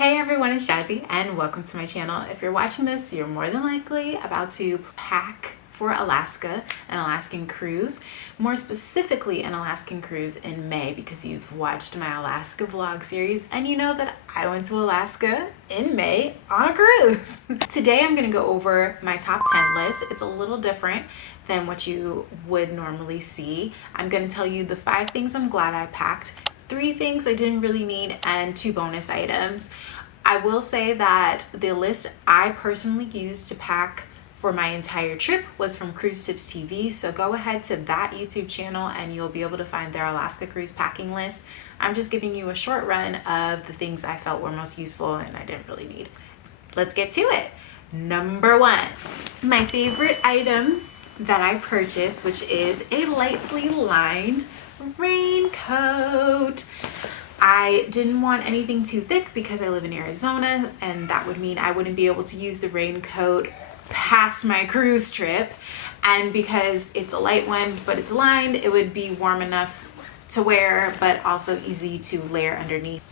Hey everyone, it's Jazzy and welcome to my channel. If you're watching this, you're more than likely about to pack for Alaska, an Alaskan cruise, more specifically an Alaskan cruise in May because you've watched my Alaska vlog series and you know that I went to Alaska in May on a cruise. Today I'm going to go over my top 10 list. It's a little different than what you would normally see. I'm going to tell you the 5 things I'm glad I packed, 3 things I didn't really need, and 2 bonus items. I will say that the list I personally used to pack for my entire trip was from Cruise Tips TV, so go ahead to that YouTube channel and you'll be able to find their Alaska cruise packing list. I'm just giving you a short run of the things I felt were most useful and I didn't really need. Let's get to it. Number 1, my favorite item that I purchased, which is a lightly lined raincoat. I didn't want anything too thick because I live in Arizona and that would mean I wouldn't be able to use the raincoat past my cruise trip, and because it's a light one but it's lined, it would be warm enough to wear but also easy to layer underneath.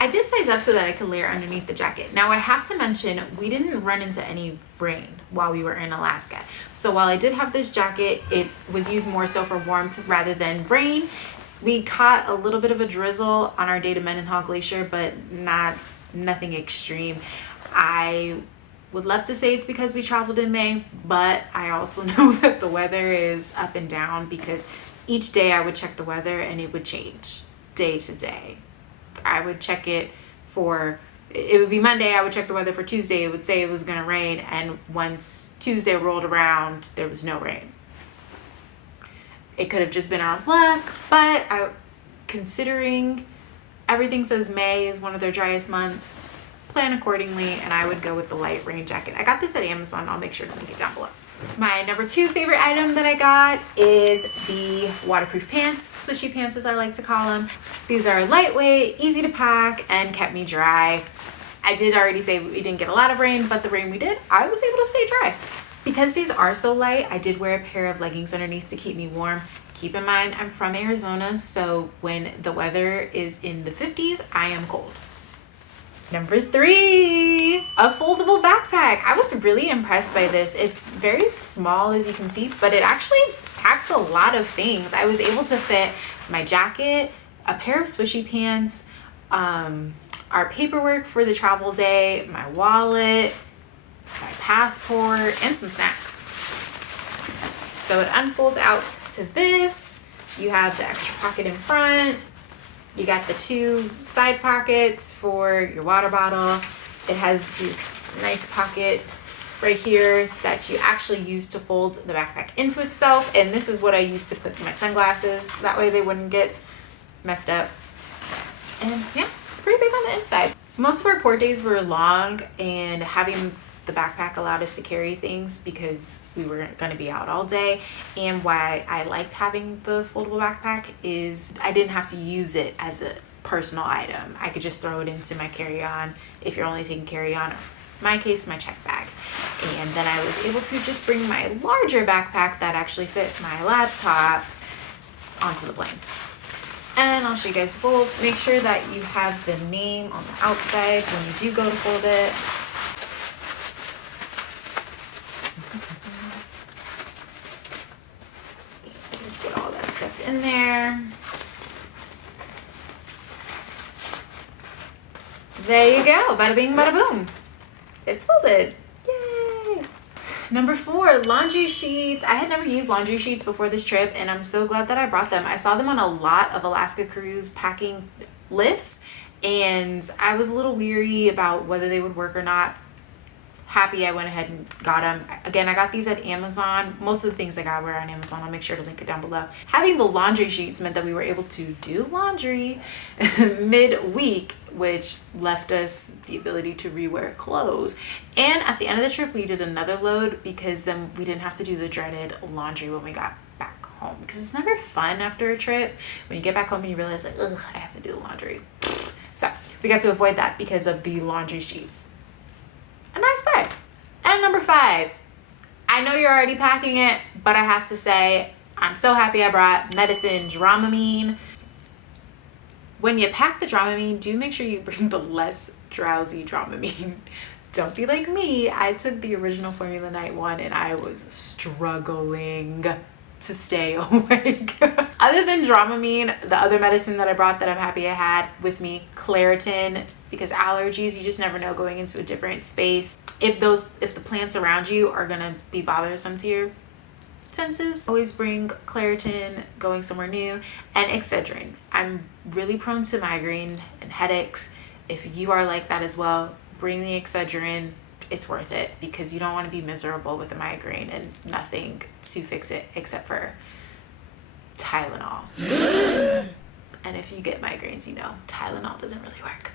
I did size up so that I could layer underneath the jacket. Now I have to mention we didn't run into any rain while we were in Alaska, so while I did have this jacket, it was used more so for warmth rather than rain. We caught a little bit of a drizzle on our day to Mendenhall Glacier, but nothing extreme. I would love to say it's because we traveled in May, but I also know that the weather is up and down because each day I would check the weather and it would change day to day. I would check it it would be Monday, I would check the weather for Tuesday, it would say it was going to rain, and once Tuesday rolled around, there was no rain. It could have just been our luck, but considering everything says May is one of their driest months, plan accordingly, and I would go with the light rain jacket. I got this at Amazon. I'll make sure to link it down below. My number 2 favorite item that I got is the waterproof pants, swishy pants as I like to call them. These are lightweight, easy to pack, and kept me dry. I did already say we didn't get a lot of rain, but the rain we did, I was able to stay dry. Because these are so light, I did wear a pair of leggings underneath to keep me warm. Keep in mind, I'm from Arizona, so when the weather is in the 50s, I am cold. Number 3, a foldable backpack. I was really impressed by this. It's very small, as you can see, but it actually packs a lot of things. I was able to fit my jacket, a pair of swishy pants, our paperwork for the travel day, my wallet, my passport, and some snacks. So it unfolds out to this. You have the extra pocket in front. You got the 2 side pockets for your water bottle. It has this nice pocket right here that you actually use to fold the backpack into itself. And this is what I used to put my sunglasses. That way they wouldn't get messed up. And yeah, it's pretty big on the inside. Most of our port days were long, and having the backpack allowed us to carry things because we were going to be out all day. And why I liked having the foldable backpack is I didn't have to use it as a personal item. I could just throw it into my carry-on if you're only taking carry-on. In my case, my check bag. And then I was able to just bring my larger backpack that actually fit my laptop onto the plane. And I'll show you guys the fold. Make sure that you have the name on the outside when you do go to fold it. Get all that stuff in there. There you go. Bada bing, bada boom. It's folded. Yay! Number 4, laundry sheets. I had never used laundry sheets before this trip, and I'm so glad that I brought them. I saw them on a lot of Alaska cruise packing lists, and I was a little weary about whether they would work or not. Happy I went ahead and got them. Again, I got these at Amazon. Most of the things I got were on Amazon. I'll make sure to link it down below. Having the laundry sheets meant that we were able to do laundry mid-week, which left us the ability to rewear clothes. And at the end of the trip, we did another load because then we didn't have to do the dreaded laundry when we got back home. Because it's never fun after a trip when you get back home and you realize, like, ugh, I have to do the laundry. So we got to avoid that because of the laundry sheets. A nice bag. And number 5, I know you're already packing it, but I have to say I'm so happy I brought medicine Dramamine. When you pack the Dramamine, do make sure you bring the less drowsy Dramamine. Don't be like me. I took the original formula night one and I was struggling to stay awake. Other than Dramamine, the other medicine that I brought that I'm happy I had with me, Claritin, because allergies, you just never know going into a different space. If the plants around you are gonna be bothersome to your senses, always bring Claritin going somewhere new, and Excedrin. I'm really prone to migraine and headaches. If you are like that as well, bring the Excedrin. It's worth it because you don't want to be miserable with a migraine and nothing to fix it except for Tylenol. And if you get migraines, you know Tylenol doesn't really work.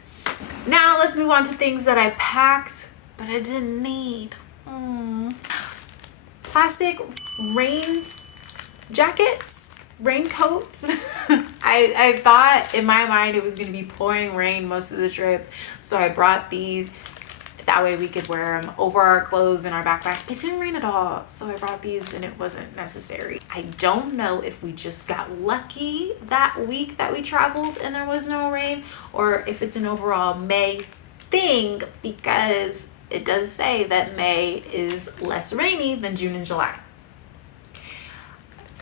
Now let's move on to things that I packed but I didn't need. Plastic rain jackets, raincoats. I thought in my mind it was going to be pouring rain most of the trip, so I brought these. That way we could wear them over our clothes and our backpack. It didn't rain at all, so I brought these and it wasn't necessary. I don't know if we just got lucky that week that we traveled and there was no rain, or if it's an overall May thing, because it does say that May is less rainy than June and July.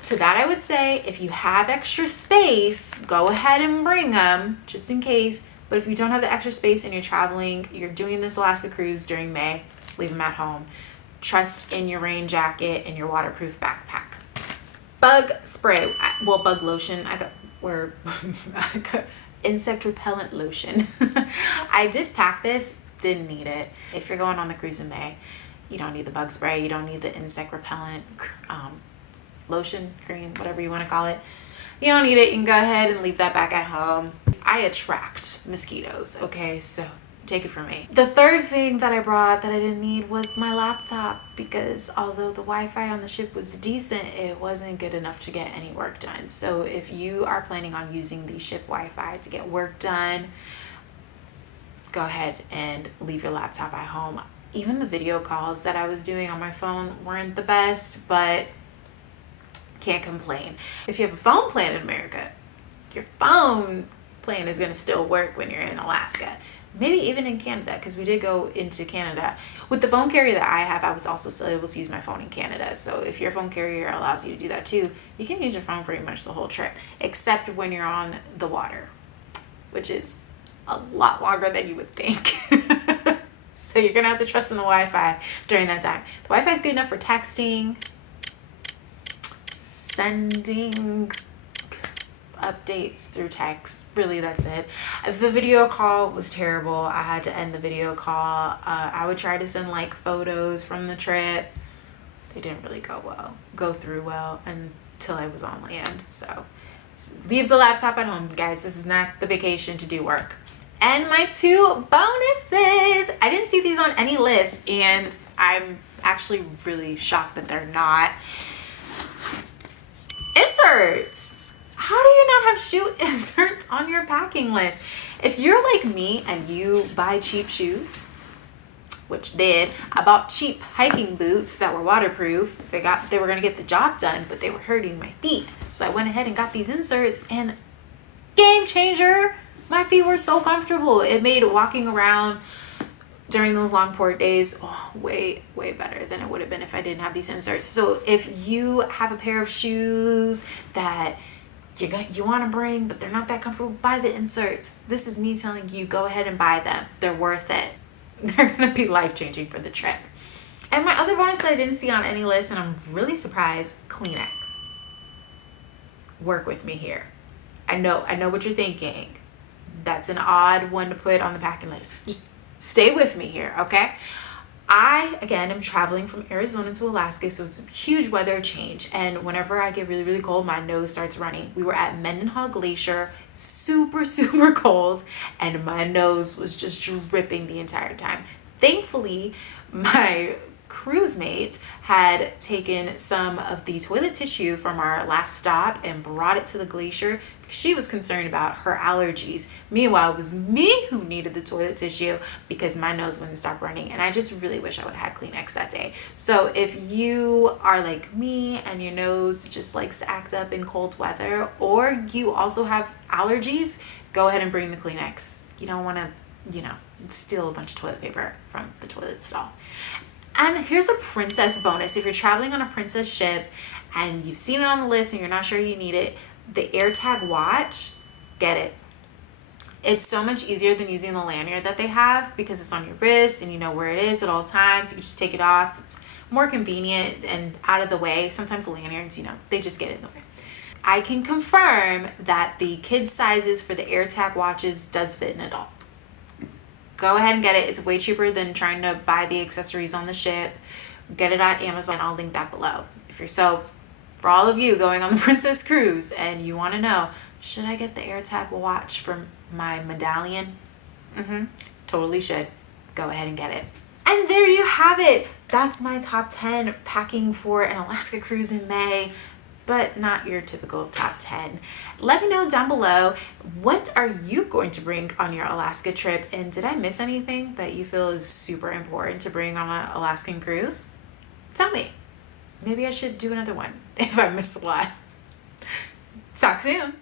To that I would say, if you have extra space, go ahead and bring them just in case. But if you don't have the extra space and you're traveling, you're doing this Alaska cruise during May, leave them at home. Trust in your rain jacket and your waterproof backpack. Bug spray, well, bug lotion. I got insect repellent lotion. I did pack this, didn't need it. If you're going on the cruise in May, you don't need the bug spray. You don't need the insect repellent lotion, cream, whatever you want to call it. You don't need it. You can go ahead and leave that back at home. I attract mosquitoes, okay? So take it from me. The third thing that I brought that I didn't need was my laptop, because although the Wi-Fi on the ship was decent, it wasn't good enough to get any work done. So if you are planning on using the ship Wi-Fi to get work done, go ahead and leave your laptop at home. Even the video calls that I was doing on my phone weren't the best, but can't complain. If you have a phone plan in America, your phone plan is going to still work when you're in Alaska. Maybe even in Canada, because we did go into Canada. With the phone carrier that I have, I was also still able to use my phone in Canada. So if your phone carrier allows you to do that too, you can use your phone pretty much the whole trip, except when you're on the water, which is a lot longer than you would think. So you're going to have to trust in the Wi-Fi during that time. The Wi-Fi is good enough for texting, sending updates through text. Really, that's it. The video call was terrible. I had to end the video call. I would try to send like photos from the trip. They didn't really go through well until I was on land. So leave the laptop at home, guys. This is not the vacation to do work. And my two bonuses. I didn't see these on any list, and I'm actually really shocked that they're not. Inserts. How do you not have shoe inserts on your packing list? If you're like me and you buy cheap shoes, which did, I bought cheap hiking boots that were waterproof. They were gonna get the job done, but they were hurting my feet. So I went ahead and got these inserts, and game changer. My feet were so comfortable. It made walking around during those long port days way better than it would have been if I didn't have these inserts. So if you have a pair of shoes that you want to bring but they're not that comfortable, buy the inserts. This is me telling you, go ahead and buy them. They're worth it. They're gonna be life-changing for the trip. And my other bonus that I didn't see on any list, and I'm really surprised, Kleenex. Work with me here. I know what you're thinking. That's an odd one to put on the packing list. Just stay with me here, okay? I, again, am traveling from Arizona to Alaska, so it's a huge weather change. And whenever I get really, really cold, my nose starts running. We were at Mendenhall Glacier, super, super cold, and my nose was just dripping the entire time. Thankfully, my cruise mate had taken some of the toilet tissue from our last stop and brought it to the glacier because she was concerned about her allergies. Meanwhile, it was me who needed the toilet tissue because my nose wouldn't stop running, and I just really wish I would have had Kleenex that day. So if you are like me and your nose just likes to act up in cold weather, or you also have allergies, go ahead and bring the Kleenex. You don't want to you know, steal a bunch of toilet paper from the toilet stall. And here's a princess bonus. If you're traveling on a princess ship and you've seen it on the list and you're not sure you need it, the AirTag watch, get it. It's so much easier than using the lanyard that they have because it's on your wrist and you know where it is at all times. You can just take it off. It's more convenient and out of the way. Sometimes the lanyards, you know, they just get in the way. I can confirm that the kids sizes for the AirTag watches does fit an adult. Go ahead and get it. It's way cheaper than trying to buy the accessories on the ship. Get it on Amazon. I'll link that below. For all of you going on the Princess Cruise and you want to know, should I get the AirTag watch for my medallion? Totally should. Go ahead and get it. And there you have it. That's my top 10 packing for an Alaska cruise in May, but not your typical top 10. Let me know down below, what are you going to bring on your Alaska trip? And did I miss anything that you feel is super important to bring on an Alaskan cruise? Tell me. Maybe I should do another one if I missed a lot. Talk soon.